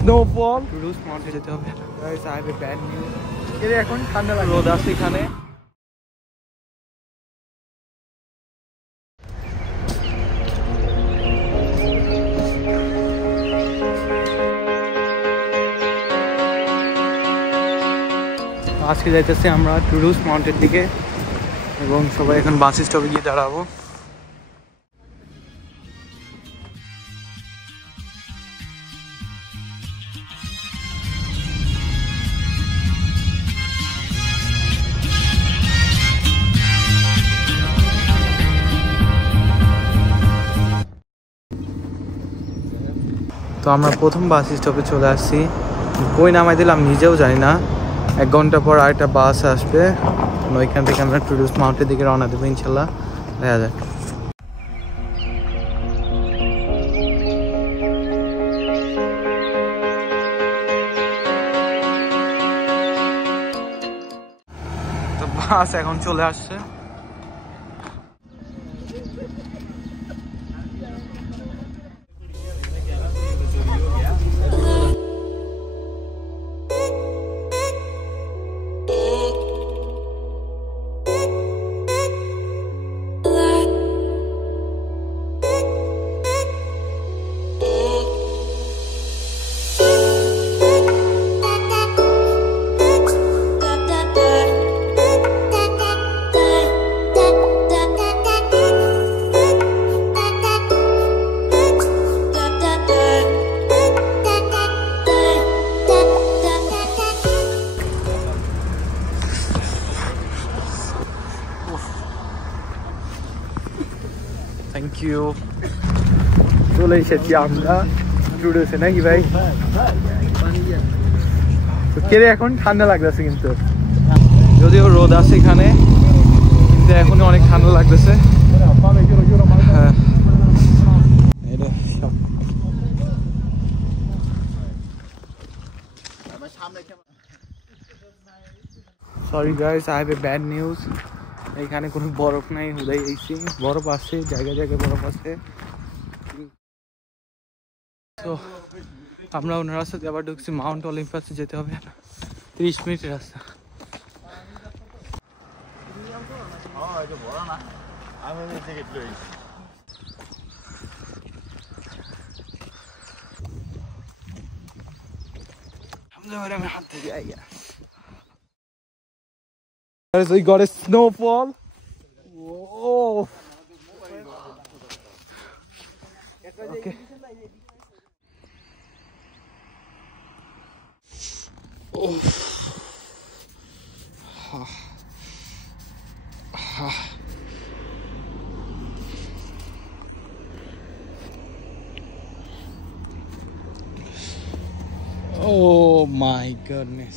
snowfall. Rose Mountain যেতে হবে। Guys, I have a bad news. এর এখন ঠান্ডা লাগে। রোদ আছে এখানে। আজকে যাইতেছি আমরা টুডুস মাউন্টেন দিকে এবং সবাই এখন বাস স্টপে গিয়ে দাঁড়াবো। তো আমরা প্রথম বাস স্টপে চলে আসছি, কই নামাই দিলাম নিজেও জানি না। 1 ঘন্টা পর আরেকটা বাস আসবে, ওইখান থেকে আমরা টুডুস মাউন্টের দিকে রওনা দেবো ইনশাল্লাহ। দেখা যাক। তো বাস এখন চলে আসছে। Thank you. চলে এসেছি আমরা টুডুসে, নাকি ভাই? তো কেড়ে এখন ঠান্ডা লাগতেছে, কিন্তু যদিও রোদ আছে এখানে, কিন্তু এখনই অনেক ঠান্ডা লাগতেছে। হ্যাঁ, sorry guys, I have a bad news. এখানে কোনো বরফ নাই, হুদাই আইছি। বরফ আছে, জায়গায় জায়গায় বরফ আছে। তো আমরা ওনার রাস্তাতে আবার ঢুকছি। মাউন্ট অলিম্পাসে যেতে হবে 30 মিনিটের রাস্তা। We got a snowfall. Whoa. Okay. Oh. Oh my goodness.